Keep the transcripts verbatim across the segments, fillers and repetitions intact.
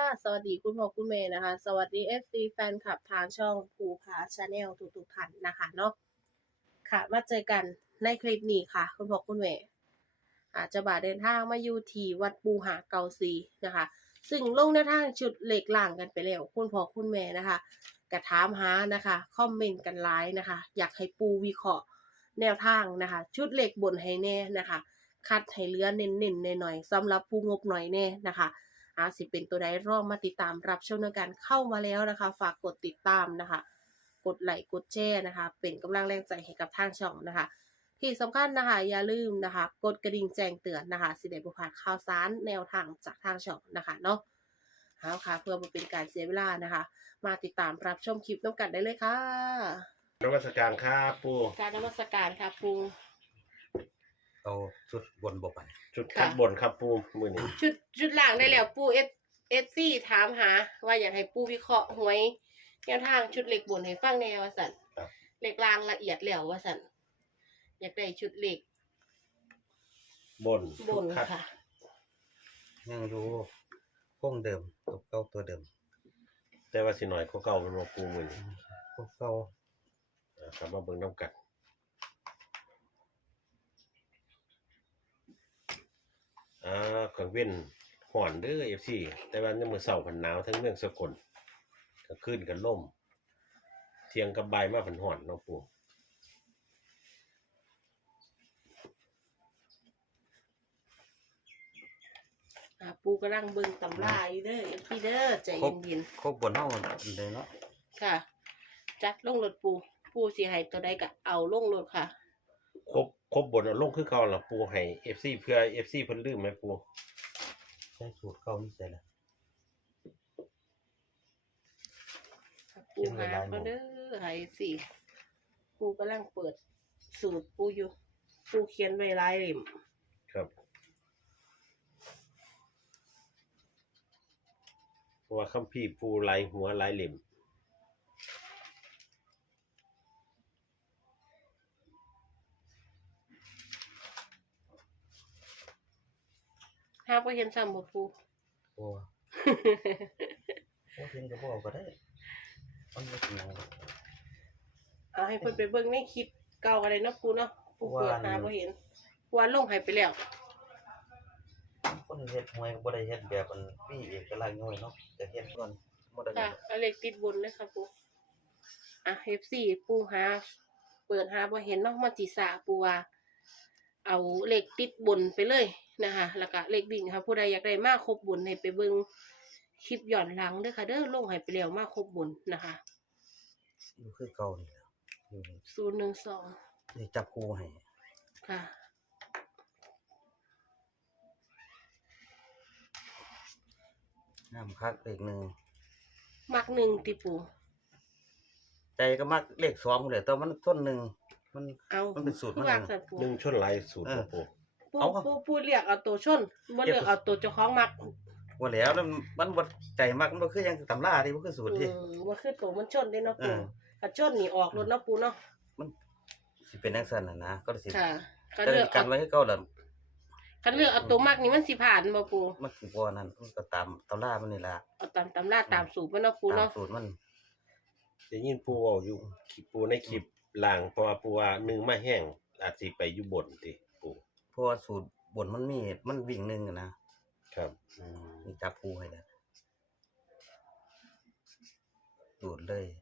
สวัสดีคุณพ่อคุณแม่นะคะสวัสดี เอฟ ซี แฟนคลับทางช่องภูผาชาแนลทุกๆท่านนะคะเนาะค่ะมาเจอกันในคลิปนี้ค่ะคุณพ่อคุณแม่อาจจะบ่าเดินทางมาอยู่ที่วัดปูหาเกาซีนะคะซึ่งลงหน้าทางชุดเหล็กล่างกันไปแล้วคุณพ่อคุณแม่นะคะกระถามหานะคะคอมเมนต์กันไลน์นะคะอยากให้ปูวิเคราะห์แนวทางนะคะชุดเหล็กบนให้แน่นะคะคัดให้เหลือเน้นๆหน่อยๆสำหรับผู้งบหน่อยแน่นะคะ อาสิเป็นตัวใดรองมาติดตามรับชมในการเข้ามาแล้วนะคะฝากกดติดตามนะคะกดไลค์กดแชร์นะคะเป็นกำลังแรงใจให้กับทางช่องนะคะที่สำคัญนะคะอย่าลืมนะคะกดกระดิ่งแจ้งเตือนนะคะสิได้บ่พลาดข่าวสารแนวทางจากทางช่องนะคะเนาะเอาค่ะเพื่อบ่เป็นการเสียเวลานะคะมาติดตามรับชมคลิปน้ำกันได้เลยค่ะนมัสการครับปูการนมัสการค่ะปูเอาชุดบนบกไปจุดคัดบนครับปูมือนี้ชุดชุดล่างได้แล้วปูเอสเอสซี่ถามหาว่าอยากให้ปูวิเคราะห์หวยแนวทางชุดเหล็กบนให้ฟังแนวว่าสันเหล็กล่างละเอียดแล้วว่าสันอยากได้ชุดเหล็กบนบนค่ะยังรู้คงเดิมตัวเก่าตัวเดิมแต่ว่าสิหน่อยเขาเก่าเป็นมาปูมือนี้พวกเก่าครับมาเบิ่งน้ำกัดอ่ากังเว้นห่อนเด้อเอฟซีแต่ว่าในมือเสาร์ผันหนาวทั้งเมืองสกลก็ขึ้นกันล่มเทียงกับใบมาผันห่อนเนาะปูปูกำลังเบิ่งตำราอยู่เด้อเอฟซีเด้อใจเย็นๆครบบนเฮาเลยเนาะค่ะจัดลงรถปูปูสิให้ตัวใดก็เอาลงรถค่ะครบครบบนเอาลงคือเก่าล่ะปูให้เอฟซีเพื่อเอฟซีเพิ่นลืมไหมปูใช้สูตรเก่านี่ใส่ละปูหาก็เด้อให้สิปูกำลังเปิดสูตรปูอยู่ปูเขียนไว้หลายเล่มครับเพราะว่าคัมภีร์ปูลายหัวลายเหล่มหาบ่เห็นซ้ำบ่ปูโอ้โอ้เห็นก็บ่ก็ได้มันบ่สิหยังเอาให้เพิ่นไปเบิ่งในคลิปเก่าอะไรเนาะปูเนาะปูเปิดหาบ่เห็นว่าลงให้ไปแล้วคนเฮ็ดหวยก็บ่ได้เฮ็ดแบบมันมีเอกลักษณ์น้อยเนาะแต่เฮ็ดก่อนบ่ได้ค่ะเอาเลขติดบนเลยค่ะปูอ่ะ เอฟ ซี ปูหาเปิดหาบ่เห็นเนาะมันสิซ่าปูว่าเอาเลขติดบนไปเลยนะคะแล้วก็เลขวิ่งค่ะผู้ใดอยากได้มาครบบนให้ไปเบิ่งคลิปย้อนหลังเด้อค่ะเด้อลงให้ไปแล้วมาครบบนนะคะอยู่คือเก่านี่แหละศูนย์หนึ่งสองนี่จับคู่ให้ค่ะน้ำคักเลขหนึ่งมักหนึ่งติปูใจก็มักเลขสองเลยแต่มันต้นหนึ่งมันเอามันเป็นสูตรมันหนึ่งชนหลายสูตรปูปูปูปูเรียกเอาตัวชนบ่เรียกเอาตัวเจ้าของมักว่าแล้วมันบ่ใจมักมันบ่คือยังตำราที่บ่คือสูตรที่อืมบ่คือตัวมันชนเด้เนาะปูถ้าชนนี่ออกรถเนาะปูเนาะมันสิเป็นจังซั่นน่ะนะก็สิค่ะก็เลือกกันไว้ให้เก่าแล้วคันเลือกเอาตัวมักนี่มันสิผ่านบ่ปูมันสิบ่นั่นมันก็ตามตำรามันนี่ล่ะเอาตามตำราตามสูตรมันเนาะปูเนาะตามสูตรมันได้ยินปูเว้าอยู่คลิปปูในคลิปล่างเพราะว่าปูว่าหนึ่งมาแห้งอาจสิไปอยู่บนติปูเพราะว่าสูตรบนมันมีมันวิ่งหนึ่งนะครับอืมนี่จับคู่ให้แล้วสูตรเลย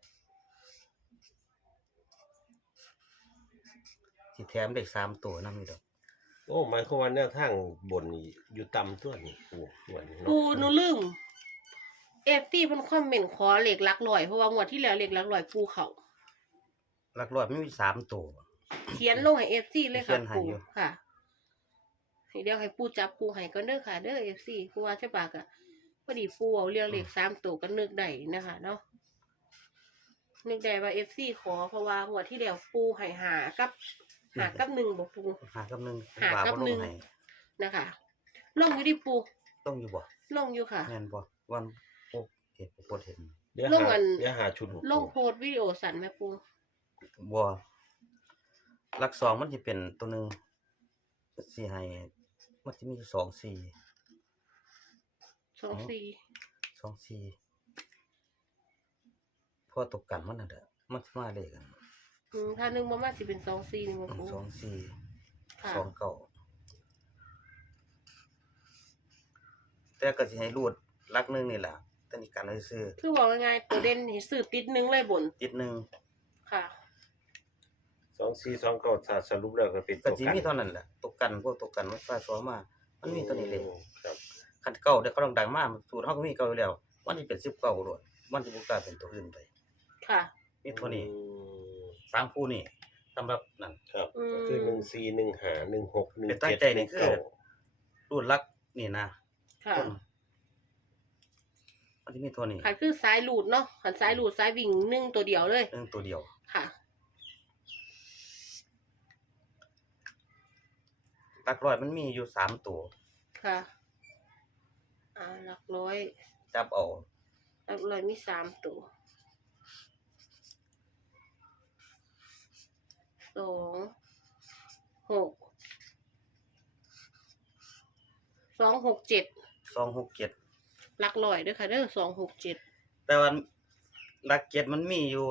สิแถมเลขสามตัวนำนี่ดอกโอ้หมายความว่าแนวทางบนนี่อยู่ต่ำตัวนี่ปูส่วนนี้เนาะปูหนูลืม เอฟ ซี เพิ่นคอมเมนต์ขอเลขหลักร้อยเพราะว่างวดที่แล้วเลขหลักร้อยปูเข้าหลักร้อยมันมีสามตัวเขียนลงให้ เอฟ ซี เลยค่ะปูค่ะให้เดี๋ยวให้ปูจับปูให้ก่อนเด้อค่ะเด้อ เอฟ ซี เพราะว่าใช่ปะก็พอดีปูเอาเรื่องเลขสามตัวก็นึกได้นะคะเนาะนึกได้ว่า เอฟ ซี ขอเพราะว่างวดที่แล้วปูให้หากับหากับหนึ่งบ่ปูหากับหนึ่งหากับหนึ่งนะคะลงอยู่ดิปูลงอยู่บ่ลงอยู่ค่ะแม่นบ่วันโอ้เห็นโพสเห็นลงอันเดี๋ยวหาชุดลงโพสวิดีโอสั่นแม่ปูบ่หลักสองมันสิเป็นตัวนึงสิให้มันสิมีสอง สี่สอง สี่สองสี่เพราะตกกันมันน่ะเด้อมันสิมาเลขกันอืมถ้าหนึ่งบ่มาสิเป็นสองสี่นี่บ่ปูสองสี่ค่ะสองเก้าแต่ก็สิให้รูดหลักหนึงนี่ล่ะแต่นี่กันไว้ซื้อคือบอกง่ายๆตัวเด่นให้ซื้อติดหนึ่งเลยบนติดหนึงค่ะสองสี่สองเก้าถ้าสรุปแล้วก็เป็นก็ตัวสิกันมีเท่านั้นแหละตกกันพวกตกกันมันฟ้าซ้อมา มันมีตัวนี้เลยครับคันเก่าเดี๋ยวเขาต้องดังมากสูตรเฮาก็มีเก่าอยู่แล้วมันสิเป็นสิบเก้าโลดมันสิบ่กล้าเป็นตัวอื่นไปค่ะมีเท่านี้อืมสามคู่นี่สำหรับนั่นครับอืมก็คือหนึ่งสี่หนึ่งห้าหนึ่งหกหนึ่งแต่ตั้งเจ็ดใจหนี่นึ่งคือเก้ารูดลักนี่นะค่ะคนมันสิมีตัวนี้ค่ะคือสายหลูดเนาะหันสายหลูดสายวิ่งหนึ่งตัวเดียวเลยหนึงตัวเดียวค่ะหลักร้อยมันมีอยู่สามตัวค่ะ อ่าหลักร้อยจับเอาหลักร้อยมีสามตัวสองหกสองหกเจ็ดสองหกเจ็ดหลักร้อยด้วยค่ะเด้อสองหกเจ็ดแต่ว่าหลักเจ็ดมันมีอยู่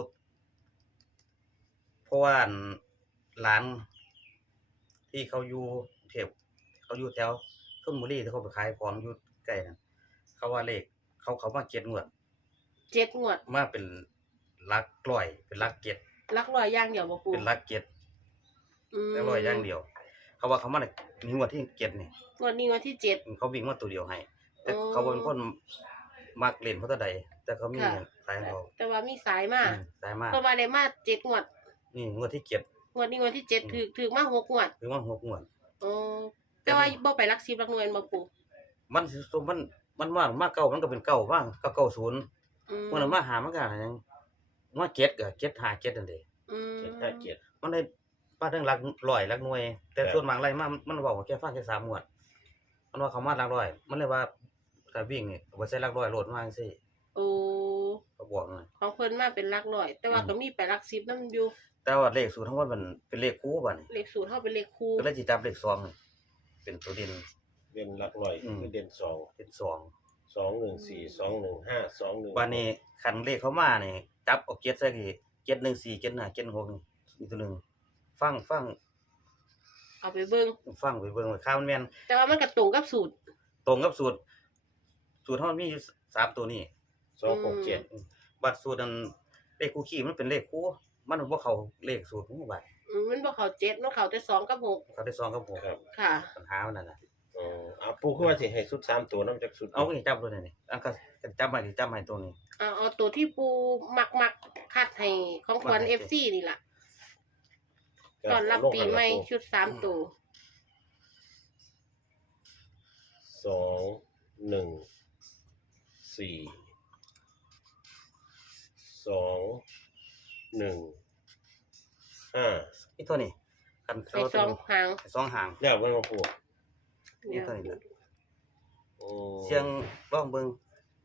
เพราะว่าอันหลานที่เขาอยู่เทพเขาอยู่แถวชลบุรีที่เขาไปขายของอยู่ใกล้นั่นเขาว่าเลขเขาเขามาเก็ดงวดเจ็ดงวดมาเป็นหลักร้อย เป็นหลักเก็ดหลักร้อยอย่างเดียวบ่ปูเป็นหลักเก็ดอืมหลักร้อยอย่างเดียว เขาว่าเขามาในงวดที่เก็ดนี่งวดนี้งวดที่เจ็ดเขาวิ่งมาตัวเดียวให้ แต่อ๋อเขาเป็นคนมักเล่นเพราะตัวใด แต่เขามีค่ะสายของเขาแต่ว่ามีสายมาอืมสายมากเพราะว่าได้มาเจ็ดงวดนี่งวดที่เก็ดงวดนี้งวดที่เจ็ดอืมถือถือมาหกงวดหรือว่าหกงวดอ๋อแต่ว่าบ่ไปรักสิบรักหน่วยบ่ปูมันสิมันมันว่างมากเก่ามันก็เป็นเก่าว่างก็เก่าศูนย์อืมมันมาหามันก็หาหยังมาเก็ดก็เก็ดหาเก็ดนั่นเด้อืมเจ็ดห้าเจ็ดมันได้มาถึงหลักร้อยหลักหน่วย แต่ครับส่วนมากไล่มามันบอกว่าแค่ฟังแค่สามงวด มันว่าเขามาหลักร้อย มันเลยว่าถ้าวิ่งนี่บ่ใช่หลักร้อยโลดมาจังซี่โอ้เขาบอกนั่นของเพิ่นมาเป็นรักร้อย แต่ว่าอืมก็มีไปรักสิบนำอยู่แต่ว่าเลขสูตรทั้งหมดมันเป็นเลขคู่บัดนี้เลขศูนย์เฮาเป็นเลขคู่ก็เลยสิจับเลขสองนี่เป็นตัวเด่นเด่นหลักร้อยอืมคือเด่นสองเป็นสองสองหนึ่งสี่สองหนึ่งห้าสองหนึ่งบัดนี้คันเลขเขามานี่จับเอาเก็ดใส่กี่เก็ดหนึ่งสี่เก็ดห้าเก็ดหกนี่อีกตัวหนึงฟังฟังเอาไปเบิ่งฟังไปเบิ่งว่าข้าวมันแม่นแต่ว่ามันก็ตรงกับสูตรตรงกับสูตร สูตรเฮามันมีอยู่สามตัวนี้สองหกเจ็ดบัตรสูตรนั้นเลขคู่ขี้มันเป็นเลขคู่มันบ่เข้าเลขสูตรของบัตรอืมมันบ่เข้าเจ็ดมันเข้าแต่สองกับหกเขาได้สองกับหกครับค่ะปัญหามันนั่นน่ะอ๋อเอาปูคือว่าสิให้สุดสามตัวนอกจากสุดเอาอีกจับตัวนี้นี่อันก็จับมาสิจับมาให้ตัวนี้เอาเอาตัวที่ปูมักมักคัดให้ของขวัญมักให้เอฟ ซี นี่ล่ะตอนรับปีใหม่ชุดสามตัวสองหนึ่งสี่สองหนึ่งห้าอีตัวนี้คันใส่ซองหางใส่ซองหางยากมันมาปูนี่ตัวนี้ล่ะโอ้เสียงร้องเบิ่ง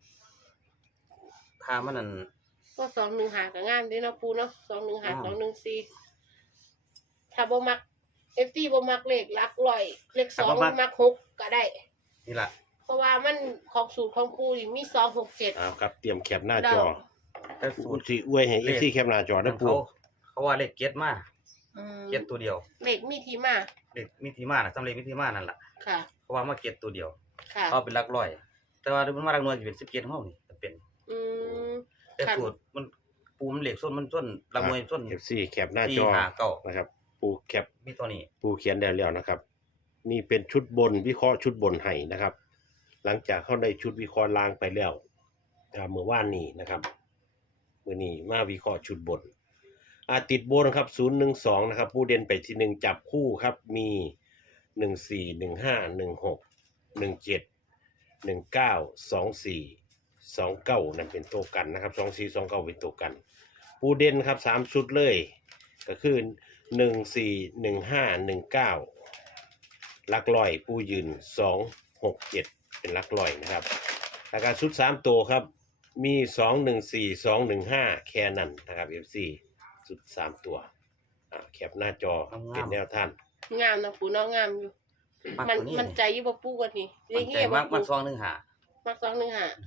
ถ้ามันนั่นก็สองหนึ่งหากับงานด้วยเนาะปูเนาะสองหนึ่งหาอ่าสองหนึ่งสี่ถ้าบ่มักเอฟซีบ่มักเลขหลักร้อยเลขสองมักหกก็ได้นี่ล่ะเพราะว่ามันของสูตรของปูนี่มีสองหกเจ็ดเอาครับเตรียมแคปหน้าจอแต่สูสูตตรรสิอวยให้ เอฟ ซี แคปหน้าจอนะปูเขาเขาว่าเลขเก็ดมาอืมเก็ดตัวเดียวเลขมีที่มาเลขมีที่มาน่ะสำเร็จมีที่มานั่นล่ะค่ะเพราะว่ามาเก็ดตัวเดียวค่ะเอาเป็นหลักร้อย แต่ว่ามันมาหลักหน่วยสิเป็นสิบเจ็ดห้องนี่จะเป็นอืมแต่ค่ะสูตรมันปูมันเหล็กส้นมันส้นหลักหน่วยส้นเอฟซีแคปหน้าสี่จอห้าเก้านะครับ ปูแคปมีตัวนี้ปูเขียนได้แล้วนะครับ นี่เป็นชุดบนวิเคราะห์ชุดบนให้นะครับ หลังจากเขาได้ชุดวิเคราะห์ล่างไปแล้วอ่าเมื่อวานนี้นะครับมื่อนี้มาวิเคราะห์ชุดบนอาติดบนครับศูนย์หนึ่งสองนะครับ ผู้เด่นไปที่หนึ่งจับคู่ครับ มีหนึ่งสี่หนึ่งห้าหนึ่งหกหนึ่งเจ็ดหนึ่งเก้าสองสี่สองเก้านั่นเป็นตัวกันนะครับสองสี่สองเก้าเป็นตัวกัน ผู้เด่นครับสามชุดเลย ก็คือหนึ่งสี่หนึ่งห้าหนึ่งเก้าลักลอยผู้ยืนสองหกเจ็ดเป็นลักลอยนะครับอาการชุดสามตัวครับมีสองหนึ่งสี่สองหนึ่งห้าแค่นั้นนะครับ เอฟ ซี ชุดสามตัวอ่าแคปหน้าจอเป็นแนวท่านงามนะปูเนาะงามอยู่มักมันตัวนี้มันใจอยู่บ่ปูกันนี่มันใจเฮ้ๆบ่มากปูมันซองหนึ่งหามักสองหนึ่งหาเพราะ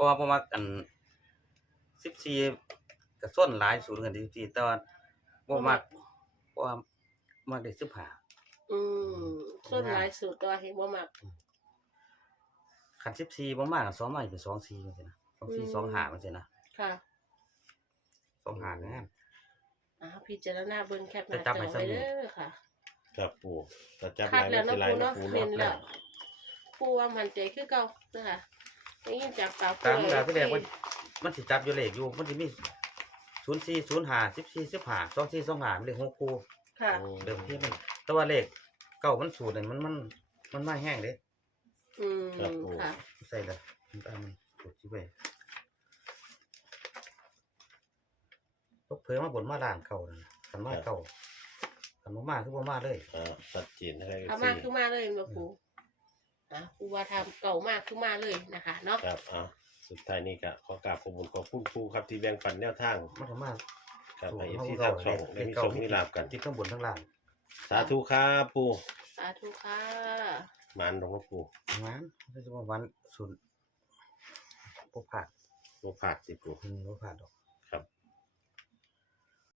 ราะว่าบ่มักอันสิบสี่ก็ส้นหลายสูตรกันสิบสี่แต่ว่าบ่มักเพราะว่ามักได้สิบห้าอืมส่วนหลายสูตรตัวเห็นบ่มักคันสิบสี่บ่มาก็สองมาเป็นสองสี่จังซี่นะสองสี่อืมสองห้าจังซี่นะค่ะสองห้างามอ่าพิจารณาเบิ่งแคปหจะน้าจับจให้อซ้ำไว้นี่เด้อค่ะครับปูจะจับคัดลายแล้วไม่เนาะเป็นไรปูนะเนาะปูเห็เนาะนแล้วปูว่ามันใจคือเก่านะคะได้ยินจากปากตามเวลาปูที่แรกว่ามันสิจับอยู่เลขอยู่มันสิมีศูนย์สี่ ศูนย์ห้า สิบสี่ สิบห้า สองสี่ สองห้าเลขหกคู่ค่ะเดิมที่มันแต่ว่าเลขเก้ามันสูตรนี่มันมันมันมาแห้งเด้อืมค่ะใส่ละมันตามมันสูตรสิไปตกเพิ่มมาบนมาล่างเก่านั่นน่ะคันมาเก่าคันบ่มาคือบ่มาเลยอ่าชัดเจนนะครับเอามากคือมาเลยมาปูอ่ะปูว่าทำเก่ามากคือมาเลยนะคะเนาะครับอ่าสุดท้ายนี้ก็ขอกราบขอบคุณขอบคุณครูครับที่แบ่งปันแนวทางมันก็มาครับสูตให้รเอฟเฮาซีเก่าทางช่องเลได้ขมีเก่าสมมีลาบกันติดทั้งบนทั้งล่างสาธุครับปูสาธุค่ะมานหลวงพ่อปูงั้นก็จะว่าวันศูนย์บ่ผ่านโมผาดสิปูอืมบ่ผ่านดอก